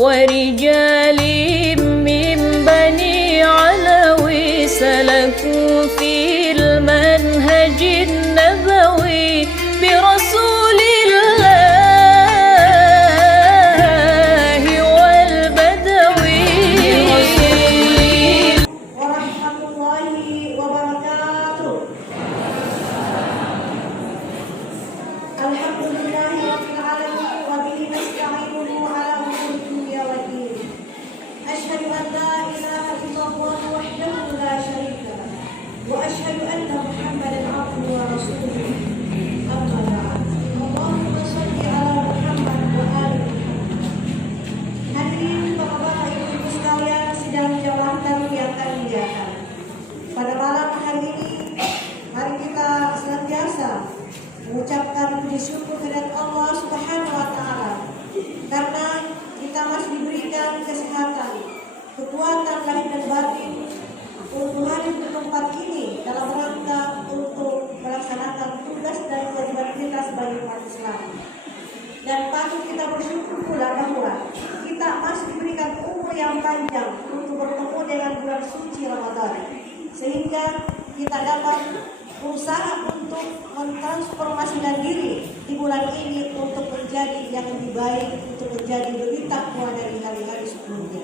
ورجال من بني علوي سلكوا في المنهج النبوي برسول الله والبدوي. ورحمة الله وبركاته. الحمد لله رب العالمين وبه نستعينه على أمور الدنيا والدين. أشهد أن لا إله إلا الله وحده لا شريك له وأشهد أن محمدا عبده ورسوله. أما بعد، اللهم صل على محمد وآل محمد. Hadirin bapak-bapak ibu-ibu sekalian sidang jamaah tamu yang kami muliakan. Pada malam hari ini, mari kita senantiasa mengucapkan puji syukur kepada Allah Subhanahu wa taala karena kita masih diberikan kesehatan, kekuatan lahir dan batin untuk hadir di tempat ini dalam rangka untuk melaksanakan tugas dan kewajiban kita sebagai umat Islam. Dan patut kita bersyukur pula bahwa kita masih diberikan umur yang panjang untuk bertemu dengan bulan suci Ramadan, sehingga kita dapat berusaha untuk mentransformasikan diri di bulan ini untuk menjadi yang lebih baik, untuk menjadi lebih takwa dari hari-hari sebelumnya.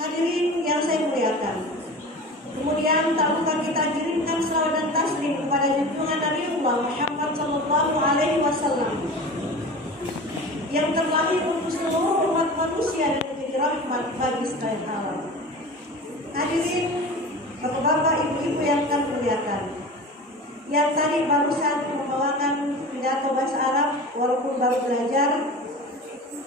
Hadirin yang saya muliakan, kemudian tak lupa kita kirimkan salawat dan taslim kepada junjungan Nabi Muhammad SAW yang terlahir untuk seluruh umat manusia dan menjadi rahmat bagi sekalian alam. Hadirin bapak-bapak, ibu-ibu yang kami muliakan, yang tadi barusan membawakan pidato bahasa Arab walaupun baru belajar,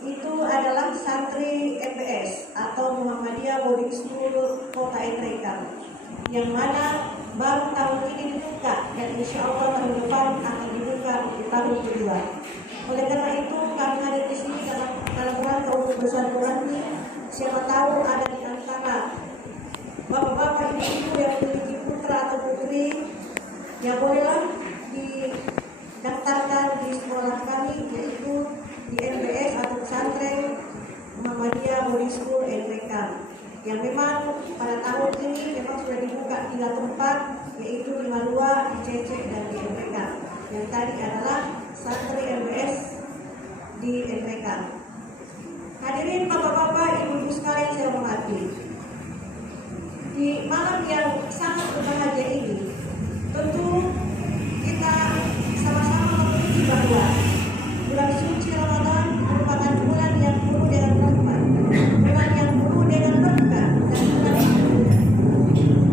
itu adalah santri MBS atau Muhammadiyah Boarding School Kota Entrekan, yang mana baru tahun ini dibuka dan insya Allah tahun depan akan dibuka di tahun kedua. Oleh karena itu kami hadir di sini dalam rangka untuk bersilaturahmi. Siapa tahu ada di antara bapak-bapak ibu-ibu yang memiliki putra atau putri yang bolehlah didaftarkan di sekolah kami, yaitu di MBS atau pesantren Muhammadiyah Boarding School Entrekan, yang memang pada tahun ini memang sudah dibuka 3 tempat, yaitu di Malua, di Cece, dan di Entrekan. Yang tadi adalah santri MBS di Entrekan. Hadirin bapak-bapak, ibu-ibu sekalian saya hormati, di malam yang sangat berbahagia ini, tentu kita sama-sama mengerti bahwa bulan suci Ramadan merupakan bulan yang penuh dengan rahmat, bulan yang penuh dengan berkah, dan bulan yang penuh.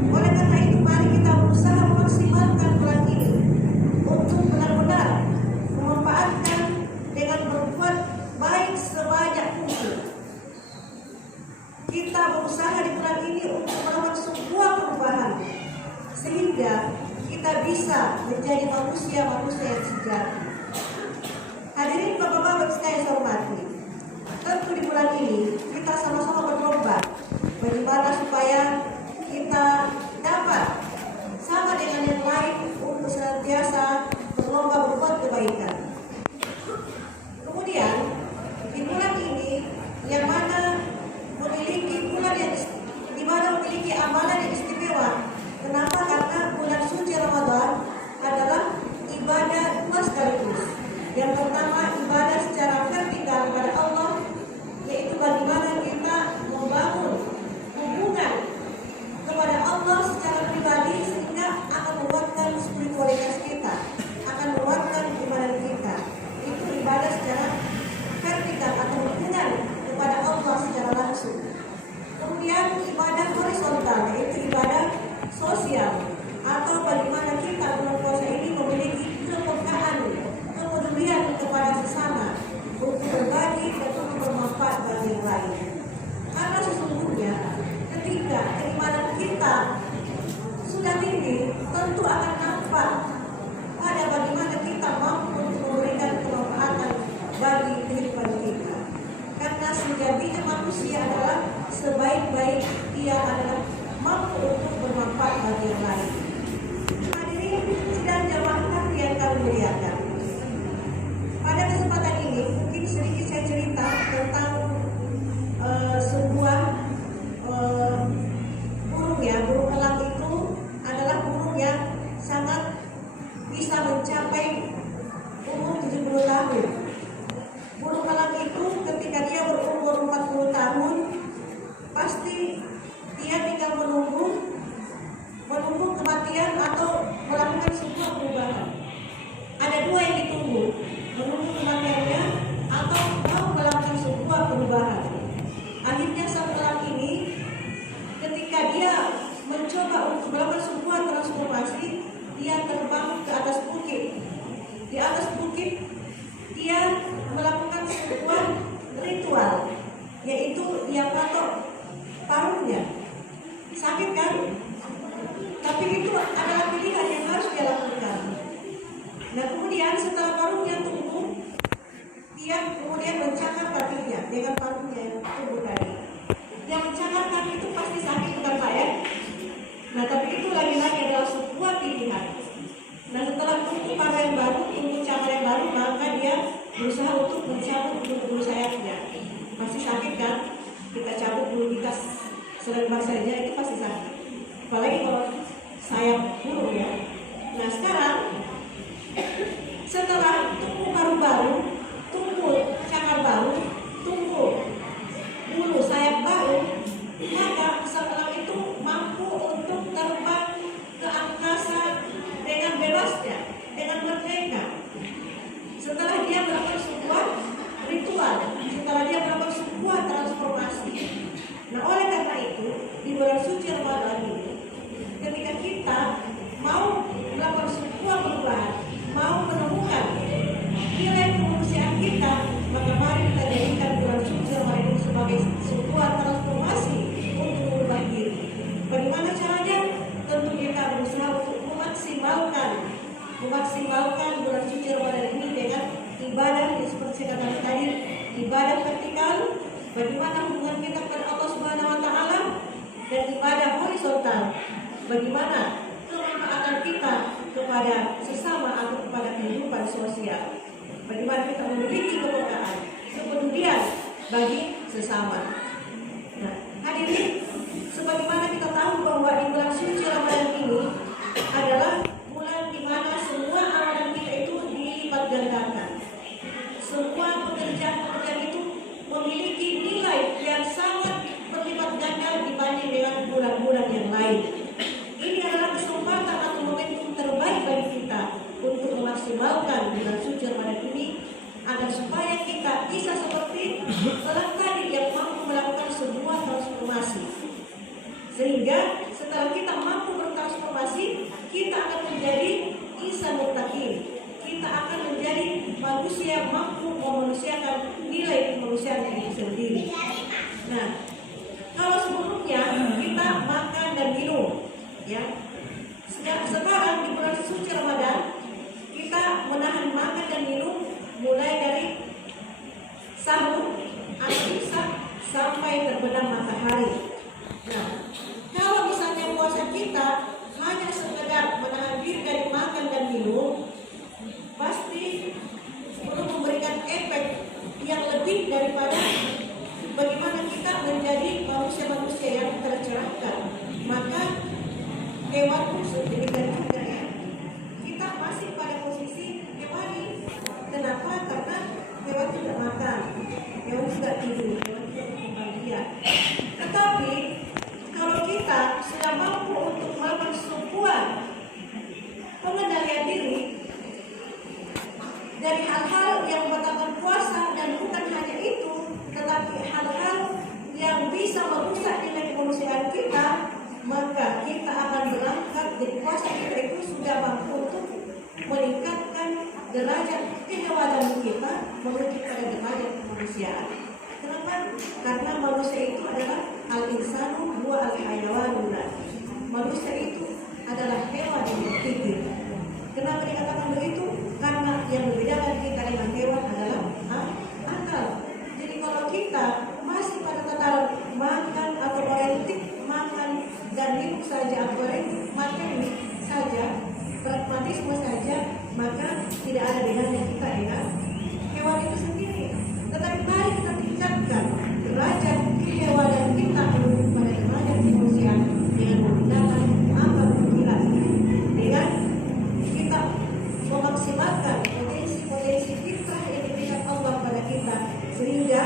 Oleh karena itu, mari kita berusaha memaksimalkan bulan ini untuk benar-benar memanfaatkan dengan berbuat baik sebanyak mungkin. Kita berusaha di bulan ini untuk melakukan sebuah perubahan sehingga kita bisa menjadi manusia-manusia yang sejati. Hadirin bapak-bapak sekalian saya hormati, tentu di bulan ini kita sama-sama berlomba bagaimana supaya kita dapat sama dengan yang lain untuk senantiasa berlomba berbuat kebaikan. Kemudian di bulan ini yang mana memiliki bulan yang di mana memiliki amalan yang istimewa. Kenapa? Karena bulan suci Ramadan adalah ibadah dua sekaligus. Yang pertama, ibadah secara vertikal kepada Allah, yaitu bagaimana kita membangun hubungan kepada Allah secara pribadi sehingga akan menguatkan spiritualitas kita, akan menguatkan ibadah kita. Itu ibadah secara vertikal atau hubungan kepada Allah secara langsung. Kemudian ibadah horizontal, yaitu ibadah sosial, atau bagaimana kita bulan puasa ini memiliki kepekaan, kepedulian kepada sesama untuk berbagi dan untuk bermanfaat bagi yang lain. Karena sesungguhnya ketika keimanan kita sudah tinggi, tentu akan nampak pada bagaimana kita mampu untuk memberikan kemanfaatan bagi kehidupan kita. Karena sejatinya manusia adalah sebaik-baik dia adalah mampu untuk bermanfaat bagi yang lain. Hadirin sidang jamaah yang kami muliakan, pada kesempatan ini mungkin sedikit saya cerita tentang di atas bukit dia melakukan sebuah ritual, yaitu dia patok paruhnya. Sakit kan? Tapi itu adalah pilihan yang harus dia lakukan. Nah kemudian setelah paruhnya tumbuh, dia kemudian mencakar kakinya dengan paruhnya yang tumbuh tadi. Yang mencakar kaki itu pasti sakit, bukan Pak ya? Nah tapi itu lagi-lagi adalah sebuah pilihan. Nah setelah tumbuh paruh yang baru, tumbuh cakar yang baru, maka dia berusaha untuk mencabut bulu sayapnya. Pasti sakit kan? Kita cabut bulu kita selebar saja itu pasti sakit. Apalagi kalau sayap burung ya. Nah sekarang setelah tumbuh paruh baru, tumbuh cakar baru, tumbuh bulu sayap baru, maka setelah itu mampu untuk terbang ke angkasa dengan bebasnya, dengan merdeka. Setelah dia melakukan sebuah ritual, setelah dia melakukan sebuah transformasi. Nah oleh karena itu di bulan suci Ramadan ini, ketika kita mau melakukan sebuah perubahan, mau menemukan nilai kemanusiaan kita, maka mari kita jadikan bulan suci Ramadan ini sebagai sebuah transformasi untuk mengubah diri. Bagaimana caranya? Tentu kita berusaha untuk memaksimalkan bulan suci Ramadan ini dengan ibadah yang seperti saya katakan tadi, ibadah vertikal, bagaimana hubungan kita kepada Allah Subhanahu wa taala, dan ibadah horizontal, bagaimana kemanfaatan kita kepada sesama atau kepada kehidupan sosial. Bagaimana kita memiliki kepekaan, kepedulian bagi sesama. Nah, hadirin, sebagaimana kita tahu bahwa di bulan suci Ramadan ini adalah bulan di mana semua amalan kita itu dilipat gandakan. Semua pekerjaan-pekerjaan itu memiliki nilai yang sangat berlipat ganda dibanding dengan bulan-bulan yang lain. Ini adalah kesempatan atau momentum terbaik bagi kita untuk memaksimalkan bulan suci Ramadan ini agar supaya kita bisa seperti orang tadi yang mampu melakukan sebuah transformasi. Sehingga setelah kita mampu bertransformasi, kita akan menjadi insan muttaqin. Kita akan menjadi manusia mampu memanusiakan nilai kemanusiaan yang sendiri. Nah, kalau sebelumnya kita makan dan minum, ya. Sekarang di bulan suci Ramadan kita menahan makan dan minum mulai dari sahur atau imsak sampai terbenam matahari. Nah, kalau misalnya puasa kita hanya sekedar menahan diri dari makan dan minum, pasti perlu memberikan efek yang lebih daripada bagaimana kita menjadi manusia-manusia yang tercerahkan. Maka hewan pun sedemikian juga ya. Kita masih pada posisi hewani. Kenapa? Karena hewan tidak makan, hewan tidak tidur, hewan tidak berkembang biak. Tetapi kalau kita sudah mampu untuk melakukan sebuah pengendalian diri dari hal-hal yang membatalkan puasa, dan bukan hanya itu, tetapi hal-hal yang bisa merusak nilai kemanusiaan kita, maka kita akan berangkat dari puasa kita itu sudah mampu untuk meningkatkan derajat kehewanan kita menuju pada derajat kemanusiaan. Kenapa? Karena manusia itu adalah al-insanu huwa al-hayawanun. Manusia itu adalah hewan yang berpikir. Kenapa dikatakan begitu? Karena yang membedakan kita dengan hewan adalah akal. Jadi kalau kita masih pada tataran makan atau orientik makan dan minum saja, atau orientik makan saja, pragmatisme saja, maka tidak ada bedanya kita dengan hewan itu sendiri. Tetapi mari kita tingkatkan derajat kehewanan kita menuju pada derajat kemanusiaan dengan menggunakan akal pikiran, dengan kita memaksimalkan potensi-potensi fitrah yang diberikan Allah pada kita, sehingga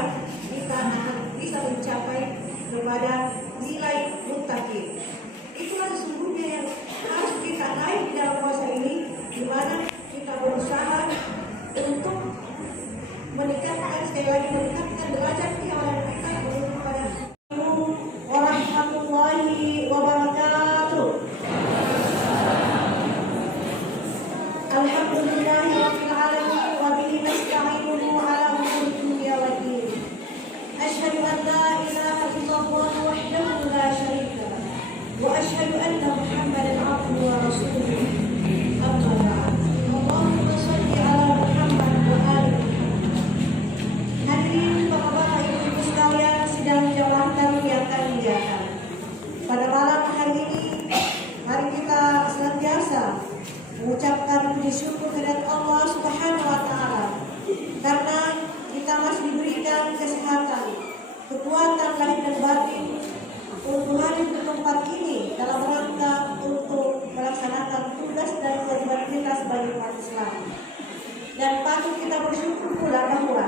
kita akan bisa mencapai kepada nilai muttaqin. Itulah sesungguhnya yang harus kita raih di dalam puasa ini, di mana kita berusaha untuk ورسوله أما بعد اللهم صل على محمد وآل محمد. Hadirin bapak-bapak ibu-ibu sekalian sidang jamaah kami yang kami muliakan. Pada malam hari ini, mari kita senantiasa mengucapkan puji syukur kepada Allah Subhanahu wa taala karena kita masih diberikan kesehatan, kekuatan lahir dan batin untuk hadir di tempat ini dalam rangka untuk melaksanakan tugas dan kewajiban kita sebagai umat Islam. Dan patut kita bersyukur pula bahwa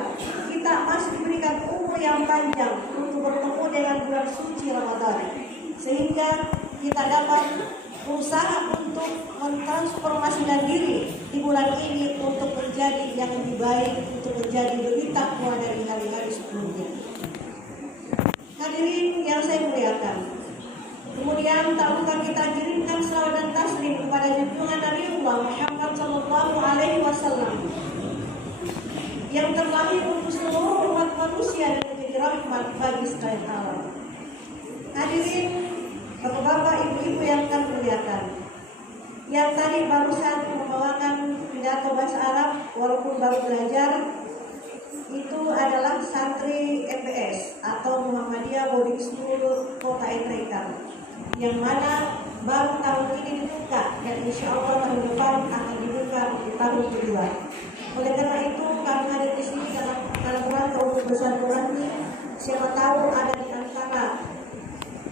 kita masih diberikan umur yang panjang untuk bertemu dengan bulan suci Ramadan, sehingga kita dapat berusaha untuk mentransformasikan diri di bulan ini untuk menjadi yang lebih baik, untuk menjadi lebih takwa dari hari-hari sebelumnya. Hadirin yang saya muliakan, kemudian tak lupa kita kirimkan salawat dan taslim kepada junjungan Nabi Muhammad SAW yang terlahir untuk seluruh umat manusia dan menjadi rahmat bagi sekalian alam. Hadirin bapak-bapak, ibu-ibu yang kami muliakan, yang tadi barusan membawakan pidato bahasa Arab walaupun baru belajar, itu adalah santri MBS atau Muhammadiyah Boarding School Kota Entrekan, yang mana baru tahun ini dibuka dan insya Allah tahun depan akan dibuka di tahun kedua. Oleh karena itu kami hadir di sini dalam rangka untuk bersilaturahmi. Siapa tahu ada di antara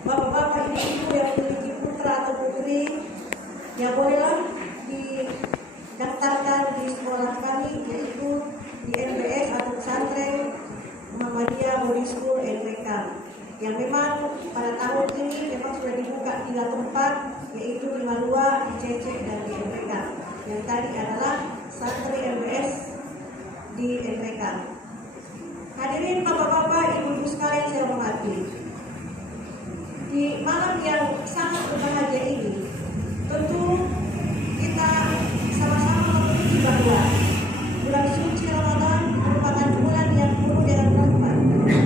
bapak-bapak ibu-ibu yang memiliki putra atau putri, ya bolehlah didaftarkan di sekolah kami, yaitu di MBS atau pesantren Muhammadiyah Boarding School Entrekan, yang memang pada tahun ini memang sudah dibuka 3 tempat, yaitu di Malua, di Cece, dan di Entrekan. Yang tadi adalah santri MBS di Entrekan. Hadirin bapak-bapak, ibu-ibu sekalian saya hormati, di malam yang sangat berbahagia ini, tentu kita sama-sama mengerti bahwa bulan suci Ramadan merupakan bulan yang penuh dengan rahmat,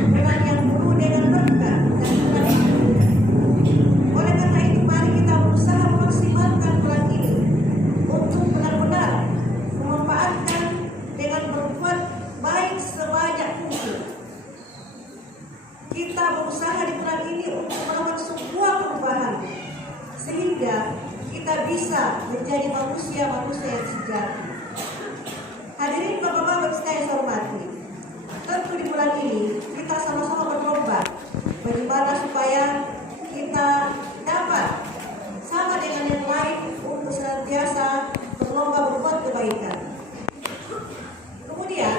bulan yang penuh dengan berkah, dan bulan yang penuh. Oleh karena itu, mari kita berusaha memaksimalkan bulan ini untuk benar-benar memanfaatkan dengan berbuat baik sebanyak mungkin. Kita berusaha di bulan ini untuk melakukan sebuah perubahan sehingga kita bisa menjadi manusia-manusia yang sejati. Hadirin bapak-bapak sekalian saya hormati, tentu di bulan ini kita sama-sama berlomba bagaimana supaya kita dapat sama dengan yang lain untuk senantiasa berlomba berbuat kebaikan. Kemudian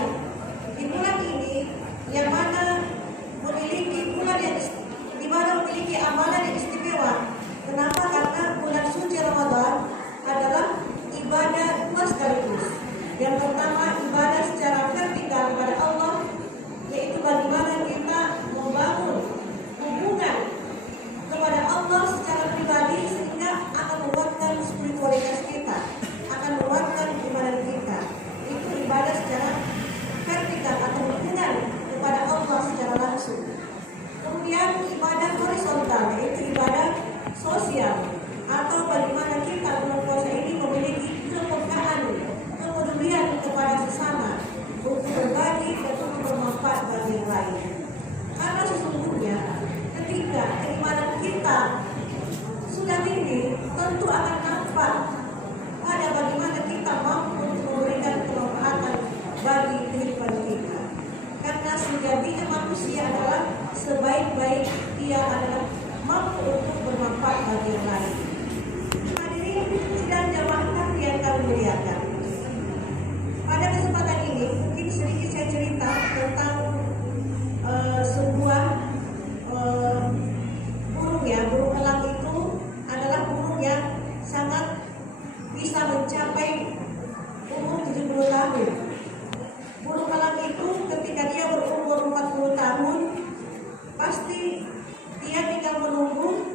di bulan ini yang mana memiliki bulan yang di mana memiliki amalan yang istimewa. Kenapa? Karena bulan suci Ramadan adalah ibadah dua sekaligus. Yang pertama, ibadah secara vertikal kepada Allah, yaitu bagaimana kita membangun hubungan kepada Allah secara pribadi sehingga akan menguatkan spiritualitas kita, akan menguatkan ibadah kita. Itu ibadah secara vertikal atau hubungan kepada Allah secara langsung. Kemudian ibadah horizontal, yaitu ibadah sosial, atau bagaimana kita bulan puasa ini memiliki kepekaan, kepedulian kepada sesama untuk berbagi dan untuk bermanfaat bagi yang lain. Karena sesungguhnya ketika keimanan kita sudah tinggi, tentu akan nampak pada bagaimana kita mampu untuk memberikan kemanfaatan bagi kehidupan kita. Karena sejatinya manusia adalah sebaik-baik dia adalah mampu untuk bermanfaat bagi yang lain. Hadirin sidang jamaah kami yang kami muliakan, pada kesempatan ini mungkin sedikit saya cerita tentang sebuah burung ya. Burung elang itu adalah burung yang sangat bisa mencapai umur 70 tahun. Burung elang itu ketika dia berumur 40 tahun, pasti dia tinggal menunggu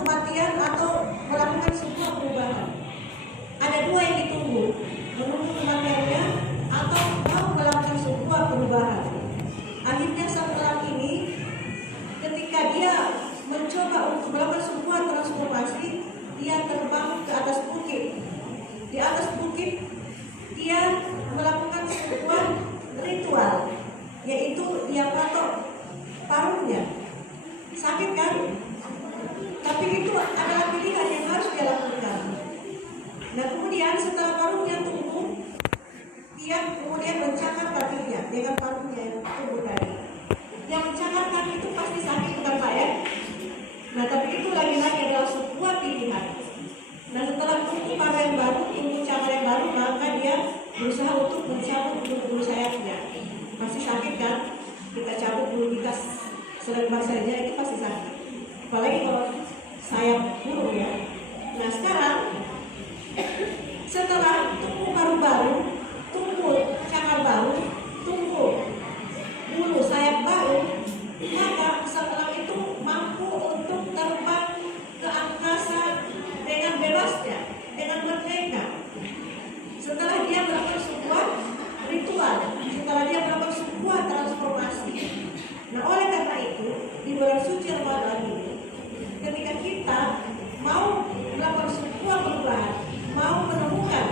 kematian atau melakukan sebuah perubahan. Ada dua yang ditunggu, menunggu kematiannya atau mau melakukan sebuah perubahan. Akhirnya sang elang ini ketika dia mencoba untuk melakukan sebuah transformasi, dia terbang ke atas bukit. Di atas bukit dia melakukan sebuah ritual, yaitu dia patok paruhnya. Sakit kan? Tapi itu adalah pilihan yang harus dia lakukan. Nah kemudian setelah paruhnya tumbuh, dia kemudian mencakar kakinya dengan paruhnya yang tumbuh tadi. Yang mencakar kaki itu pasti sakit, bukan Pak ya? Nah tapi itu lagi-lagi adalah sebuah pilihan. Nah setelah tumbuh paruh yang baru, tumbuh cakar yang baru, maka dia berusaha untuk mencabut bulu sayapnya. Masih sakit kan? Kita cabut bulu kita selebar saja itu pasti sakit. Apalagi kalau sayap burung ya. Nah sekarang setelah tumbuh paruh baru, tumbuh cakar baru, tumbuh bulu sayap baru, maka setelah itu mampu untuk terbang ke angkasa dengan bebasnya, dengan merdeka. Setelah dia melakukan sebuah ritual, setelah dia melakukan sebuah transformasi. Nah oleh karena itu di bulan suci Ramadan ini, ketika kita mau melakukan sebuah perubahan, mau menemukan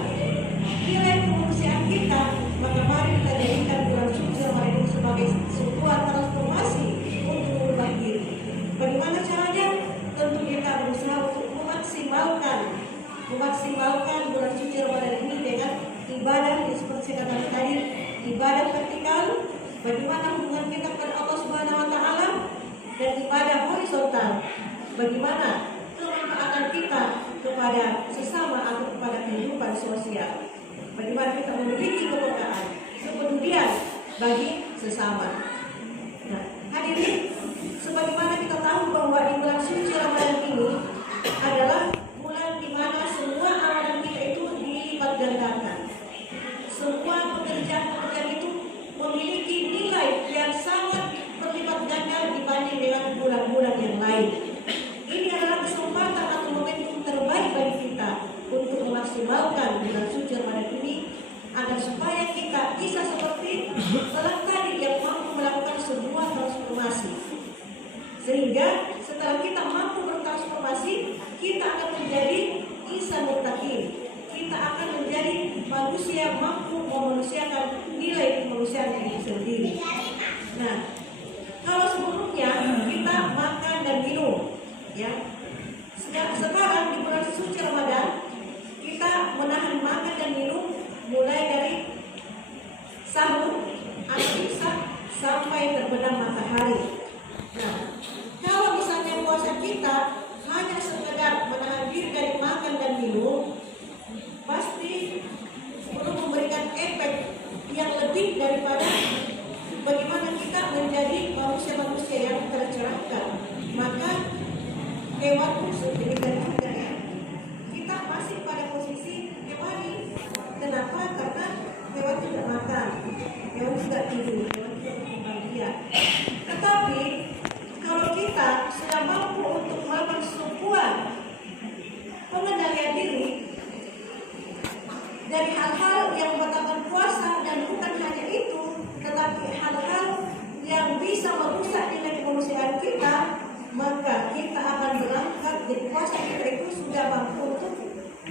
nilai kemanusiaan kita, maka mari kita jadikan bulan suci Ramadan ini sebagai sebuah transformasi untuk mengubah diri. Bagaimana caranya? Tentu kita berusaha untuk memaksimalkan bulan suci Ramadan ini dengan ibadah yang seperti saya katakan tadi, ibadah vertikal, bagaimana hubungan kita kepada Allah Subhanahu wa taala, dan ibadah horizontal, bagaimana kemanfaatan kita kepada sesama atau kepada kehidupan sosial. Bagaimana kita memiliki kepekaan, kepedulian bagi sesama. Nah, hadirin, sebagaimana kita tahu bahwa di bulan suci Ramadan ini adalah bulan di mana semua amalan kita itu dilipat gandakan. Semua pekerjaan-pekerjaan itu memiliki nilai yang sangat berlipat ganda dibanding dengan bulan-bulan yang lain. Ini adalah kesempatan atau momentum terbaik bagi kita untuk memaksimalkan bulan suci Ramadan ini agar supaya kita bisa seperti setelah tadi yang mampu melakukan sebuah transformasi. Sehingga setelah kita mampu bertransformasi, kita akan menjadi insan muttaqin. Kita akan menjadi manusia mampu memanusiakan nilai kemanusiaan yang sendiri. Nah, kalau sebelumnya kita makan dan minum, ya. Sekarang di bulan suci Ramadan kita menahan makan dan minum mulai dari sahur atau imsak sampai terbenam matahari. Nah, kalau misalnya puasa kita hanya sekedar menahan diri dari makan dan minum, pasti perlu memberikan efek yang lebih daripada bagaimana kita menjadi manusia-manusia yang tercerahkan. Maka hewan pun sedemikian juga ya. Kita masih pada posisi hewani. Kenapa? Karena hewan tidak makan, hewan tidak tidur, hewan tidak bahagia. Tetapi kalau kita sudah mampu untuk melakukan sebuah pengendalian diri dari hal-hal yang membatalkan puasa, dan bukan hanya itu, tetapi hal-hal yang bisa merusak nilai kemanusiaan kita, maka kita akan berangkat dari puasa kita itu sudah mampu untuk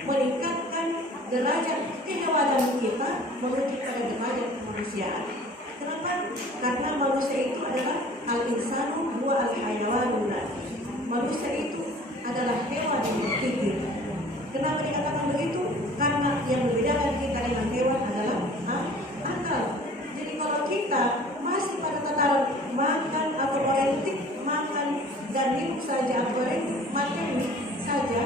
meningkatkan derajat kehewanan kita menuju pada derajat kemanusiaan. Kenapa? Karena manusia itu adalah al-insanu wa al-hayawanun. Manusia itu adalah hewan yang berpikir. Kenapa dikatakan begitu? Karena yang membedakan kita dengan hewan adalah akal. Jadi kalau kita masih pada tataran makan atau orientik makan dan minum saja, atau makan saja,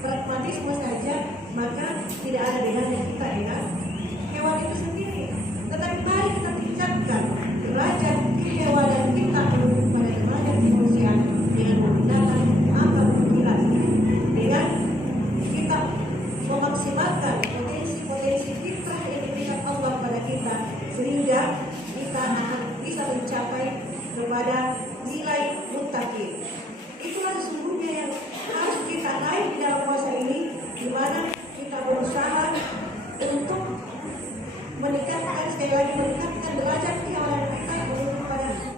pragmatisme saja, maka tidak ada bedanya